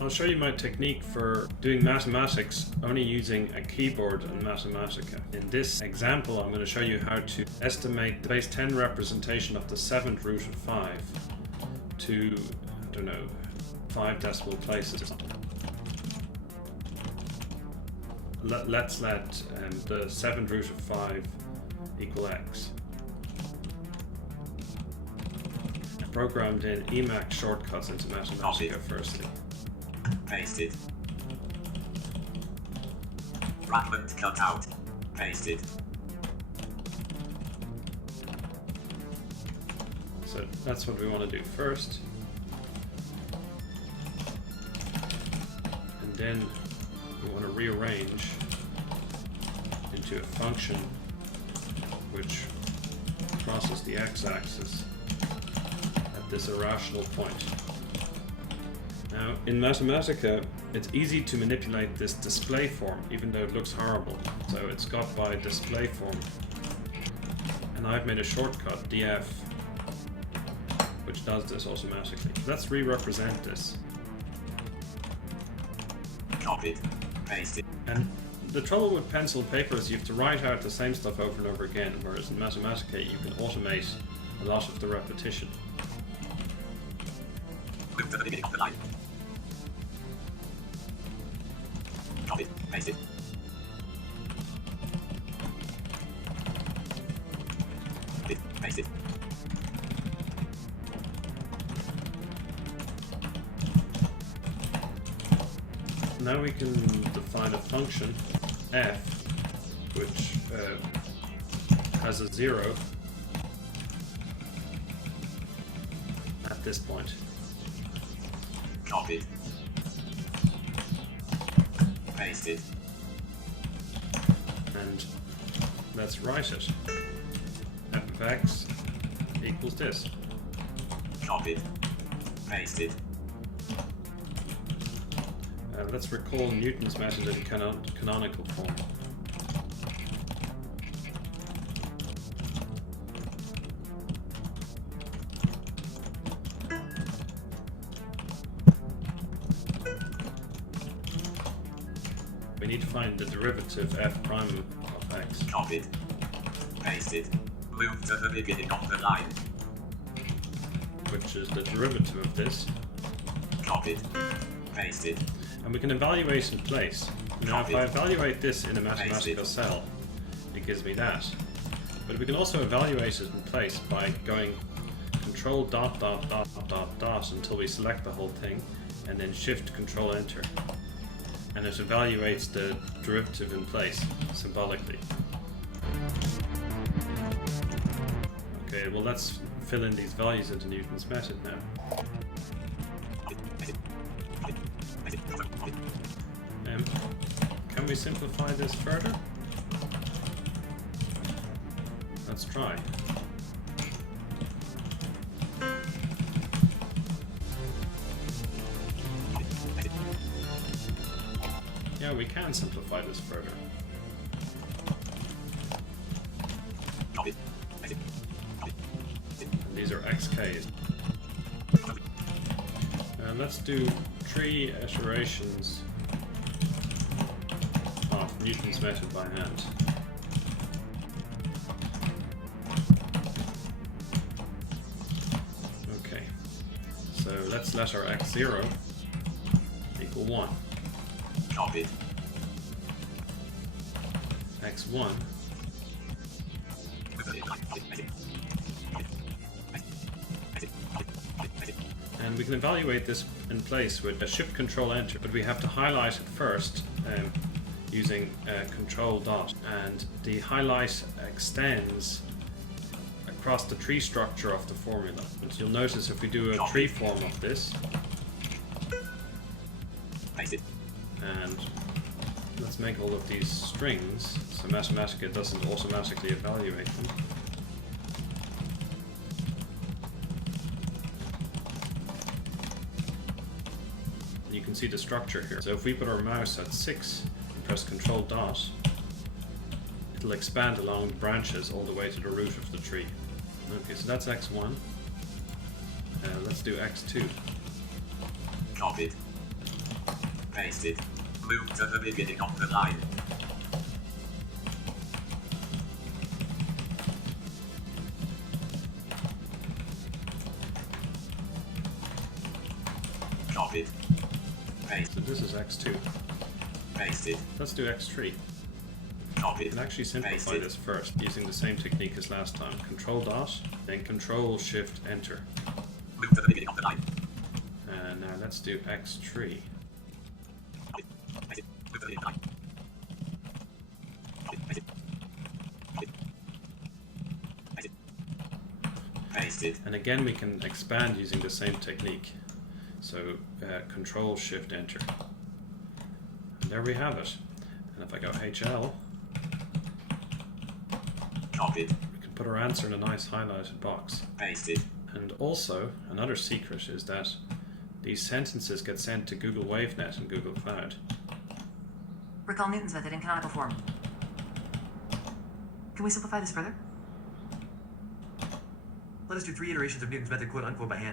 I'll show you my technique for doing mathematics only using a keyboard in Mathematica. In this example, I'm going to show you how to estimate the base 10 representation of the 7th root of 5 to, I don't know, 5 decimal places. Let's let the 7th root of 5 equal x. I've programmed in Emacs shortcuts into Mathematica firstly. Pasted. Fragment cut out. Pasted. So that's what we want to do first. And then we want to rearrange into a function which crosses the x-axis at this irrational point. Now, in Mathematica, it's easy to manipulate this display form, even though it looks horrible. So it's got by display form. And I've made a shortcut, df, which does this automatically. Let's re-represent this. Copied. Pasted. And the trouble with pencil and paper is you have to write out the same stuff over and over again, whereas in Mathematica you can automate a lot of the repetition. Move to the beginning of the line. Copied. Pasted. Copied. Pasted. Now we can define a function f which has a 0 at this point. Copied. Pasted. And let's write it. F of x equals this. Copied. Pasted. Let's recall Newton's method in canonical form. We need to find the derivative f prime of x. Copied. Pasted. Move to the beginning of the line. Which is the derivative of this. Copied. Pasted. And we can evaluate in place. Now if I evaluate this in a mathematical cell, it gives me that. But we can also evaluate it in place by going Control dot dot dot dot dot until we select the whole thing, and then Shift Control Enter. And it evaluates the derivative in place, symbolically. Okay, well let's fill in these values into Newton's method now. Can we simplify this further? Let's try. Yeah, we can simplify this further. And these are xk's. Let's do 3 iterations of Newton's method by hand. Okay, so let's let our x0 equal 1. Copied. x1 and we can evaluate this in place with a Shift Control Enter, but we have to highlight it first using Control Dot, and the highlight extends across the tree structure of the formula. And you'll notice if we do a tree form of this, and let's make all of these strings so Mathematica doesn't automatically evaluate them. You can see the structure here. So if we put our mouse at 6 and press Control Dot, it'll expand along the branches all the way to the root of the tree. Okay, so that's x1. Let's do x2. Copied. Pasted. Move to the beginning of the line. Copied. Paste. So this is x2. Pasted. Let's do x3. Copied. And actually simplify Pasted. this first using the same technique as last time. Control dot, then Control Shift Enter. Move to the beginning of the line. And now let's do x3. Copied. Pasted. Move to the beginning of the line. Copied. Pasted. Copied. Pasted. Pasted. And again we can expand using the same technique. So Control Shift Enter. And there we have it. And if I go HL, Copied. we can put our answer in a nice highlighted box. Pasted. And also, another secret is that these sentences get sent to Google WaveNet and Google Cloud. Recall Newton's method in canonical form. Can we simplify this further? Let us do 3 iterations of Newton's method, quote unquote, by hand.